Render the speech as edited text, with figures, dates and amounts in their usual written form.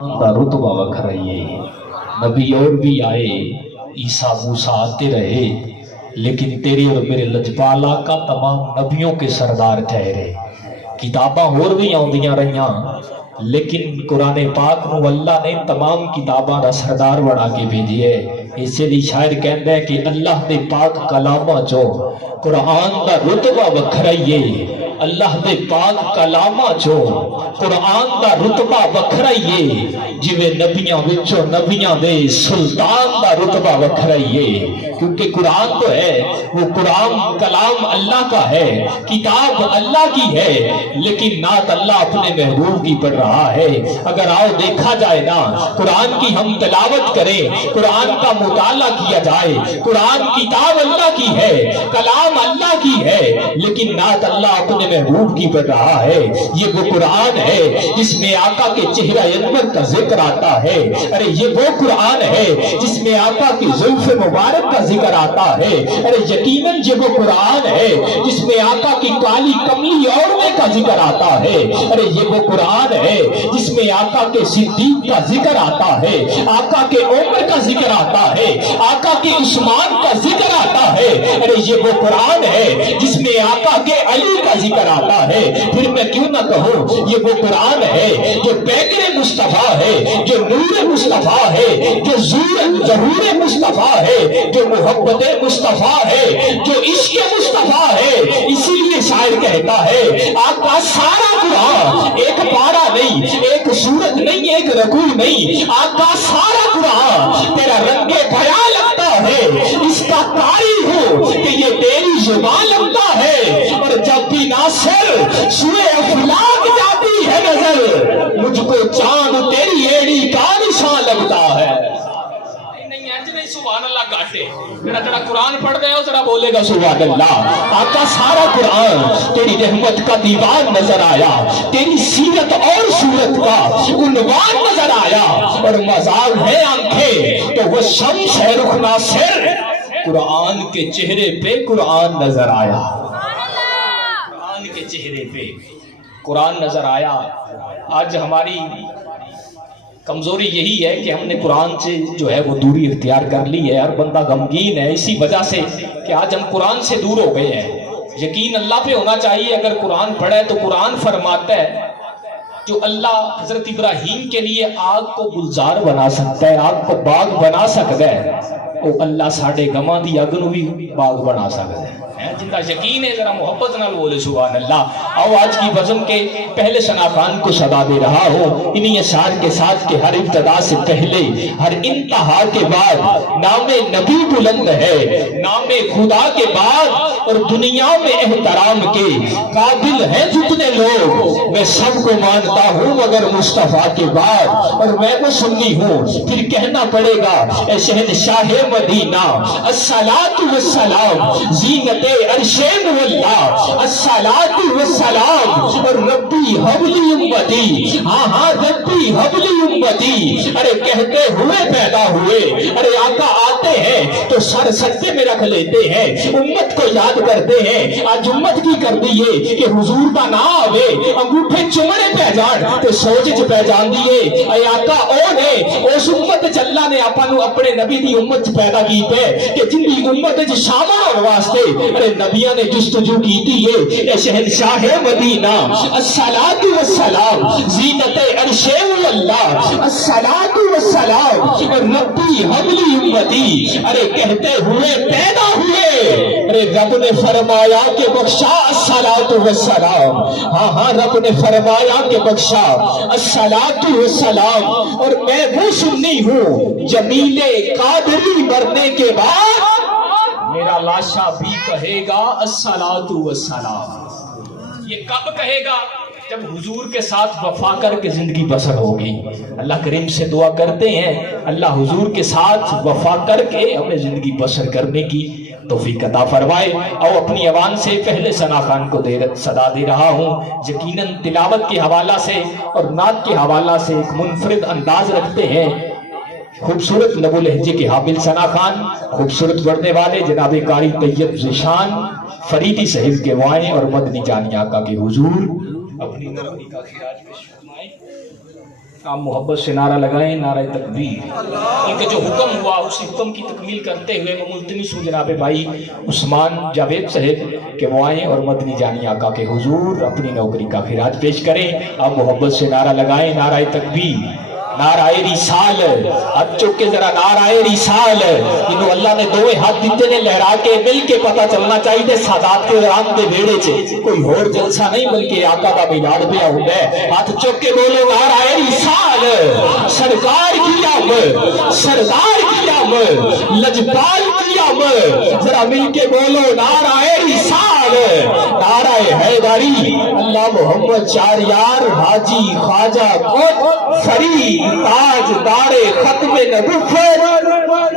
का रुतबा वखरा ये नबी और भी आए, ईसा मूसा आते रहे, लेकिन तेरे और मेरे लजपाला का तमाम नबियों के सरदार ठहरे। किताबां होर भी आउंदियां रहियां, लेकिन कुरान पाक नूं अल्लाह ने तमाम किताबां दा सरदार बना के भेजी है। इसे ली शायर कहंदा है कि अल्लाह दे पाक कलामां चो कुरान दा रुतबा वखरा ये, अल्लाह दे पाक कलामां चो कुरान दा रुतबा वखरा ये, जिवें नबियां विचों नबियां दे सुल्तान दा रुतबा वखरा ये। क्योंकि कुरान तो है, वो कुरान कलाम अल्लाह का है, किताब अल्लाह की है, लेकिन नात अल्लाह अपने महबूब की पढ़ रहा है। अगर आओ देखा जाए ना, कुरान की हम तिलावत करें, कुरान का मुताला किया जाए, कुरान किताब अल्लाह की है, कलाम अल्लाह की है, लेकिन नात अल्लाह अपने महबूब की पढ़ रहा है। ये वो कुरान है जिसमें आका के चेहरा अनवर का जिक्र आता है। अरे ये वो कुरान है जिसमें आका की जुल्फ मुबारक का जिक्र आता है। अरे यकीनन ये वो कुरान है जिसमें आका की काली कमली औरतें का जिक्र आता है। अरे ये वो कुरान है जिसमें आका के सिद्दीक का जिक्र आता है, आका के उमर का जिक्र आता है, आका के उस्मान का जिक्र आता है। अरे ये वो कुरान है जिसमें आका के अली का जिक्र आता है। फिर मैं क्यों ना कहूं, ये वो कुरान है जो पैगरे मुस्तफा है, जो नूर मुस्तफा है, जो ज़हूर मुस्तफा है, जो मोहब्बत मुस्तफा है, जो इश्क मुस्तफा है। इसीलिए शायर कहता है आका सारा कुरान, एक पारा नहीं, एक सूरत नहीं, एक रकू नहीं, आका सारा कुरान तेरा रंगे बयां लगता है। इसका कारी हो कि ये तेरी जुबान लगता है। और जब भी नासिर सुए अफलाक जाती है नजर, मुझको चांद तेरी एड़ी का निशान लगता है। सुभान अल्लाह गाटे जरा कुरान पढ़ दे जरा बोलेगा सुभान अल्लाह। आका सारा कुरान तेरी रहमत का दीवान नजर आया, तेरी सीरत और सूरत का उन्वान नजर आया। और मजाल है आंखें तो वो शम्स है रुख नासिर, कुरान के चेहरे पे कुरान नजर आया, कुरान के चेहरे पे कुरान नजर आया। आज हमारी कमजोरी यही है कि हमने कुरान से जो है वो दूरी इख्तियार कर ली है। हर बंदा गमगीन है इसी वजह से कि आज हम कुरान से दूर हो गए हैं। यकीन अल्लाह पे होना चाहिए। अगर कुरान पढ़े तो कुरान फरमाता है जो अल्लाह हजरत इब्राहीम के लिए आग को गुलजार बना सकता है, आग को बाग बना सकता है, वो अल्लाह साढ़े गमा दी अग नूं भी बाग बना सकता है। जिनका यकीन है जरा मोहब्बत नाल बोले सुभान अल्लाह। आओ आज की बज़म के पहले सनाखान को सदा दे रहा हो इन्हीं अशार के साथ के हर इब्तदा से पहले हर इंतहा के बाद नामे नबी बुलंद है, नामे खुदा के बाद और दुनिया में एहतराम के काबिल है जितने लोग, मैं सबको मानता हूँ मगर मुस्तफा के बाद। और मैं वो सुन्नी हूँ, फिर कहना पड़ेगा ए शहनशाह मदीना अस्सलातु वस्सलाम ज़ीनते अर्शे मुअल्ला, अस्सलातु वस्सलाम और रब्बी हबली उम्मती, हाँ हाँ रब्बी हबली उम्मती। अरे कहते हुए पैदा हुए, अरे आका आते हैं तो सर सत्ते में रख लेते हैं, उम्मत को याद करते हैं। आज उम्मत की कर दी है कि हुजूर का ना आवे अंगूठे चुमने पै जान ते सोच च पै जांदी है। अरे आका ओ ने उस उम्मत अल्लाह ने आपां नूं अपने नबी दी उम्मत पैदा कीते कि जिंदी उम्मत च शामिल होने वास्ते अरे नबियां ने जुस्तजू कीती है। ए शहनशाह मदीना अस्सलातु वस्सलाम ज़ीनते अर्शे अल्लाह, अस्सलातु वस्सलाम और रब्बी हबली उम्मती। अरे कहते हुए पैदा हुए, अरे रब ने फरमाया कि बख्शा अस्सलातु वस्सलाम, हाँ हाँ रब ने फरमाया कि बख्शा अस्सलातु वस्सलाम। और मैं वो सुन्नी हूँ जमीले कादरी मरने के बाद मेरा लाशा भी कहेगा अस्सलातु वस्सलाम। ये कब कहेगा? जब हुजूर के साथ वफा करके जिंदगी बसर होगी। अल्लाह करीम से दुआ करते हैं अल्लाह हुजूर के साथ वफा करके हमें जिंदगी बसर करने की तौफीक अता फरमाए। और अपनी आवाज़ से पहले सना खान को सदा दे रहा हूँ। यकीनन तिलावत के हवाला से और नात के हवाला से एक मुनफरिद अंदाज रखते हैं। खूबसूरत लबो लहजे के हाबिल सना खान, खूबसूरत पढ़ने वाले जनाब कारी तैयब ज़िशान फरीदी साहिब के वाएं और मदनी जानी आका के हुजूर अपनी नरमी का खिराज पेश फरमाएं। आप मोहब्बत से नारा लगाएं, नारा तकबीर। उनके जो हुक्म हुआ उस हुक्म की तकमील करते हुए मैं मुल्तमिस हूँ जनाब भाई उस्मान जावेद साहब कि वो आएँ और मदनी जानी आका के हुजूर अपनी नौकरी का खिराज पेश करें। आप मोहब्बत से नारा लगाएं, नारा तकबीर, नाराए रिसाल। अब चुप के जरा नाराए रिसाल। इन्हों अल्लाह ने दोवे हाथ दिते ने लहरा के मिल के पता चलना चाहिए सादात के राम दे बेड़े च कोई होर जलसा नहीं बल्कि आका का मिलाद पे होता है। हाथ चुप के बोलो नाराए रिसाल। सरकार की आमद, सरदार की आमद, लजपाल की आमद। जरा मिल के बोलो नाराए रिसाल, नाराए हैदरी। अल्लाह मोहम्मद चार यार हाजी ख्वाजा कोट फरी ताज दारे खत्मे नबुव्वत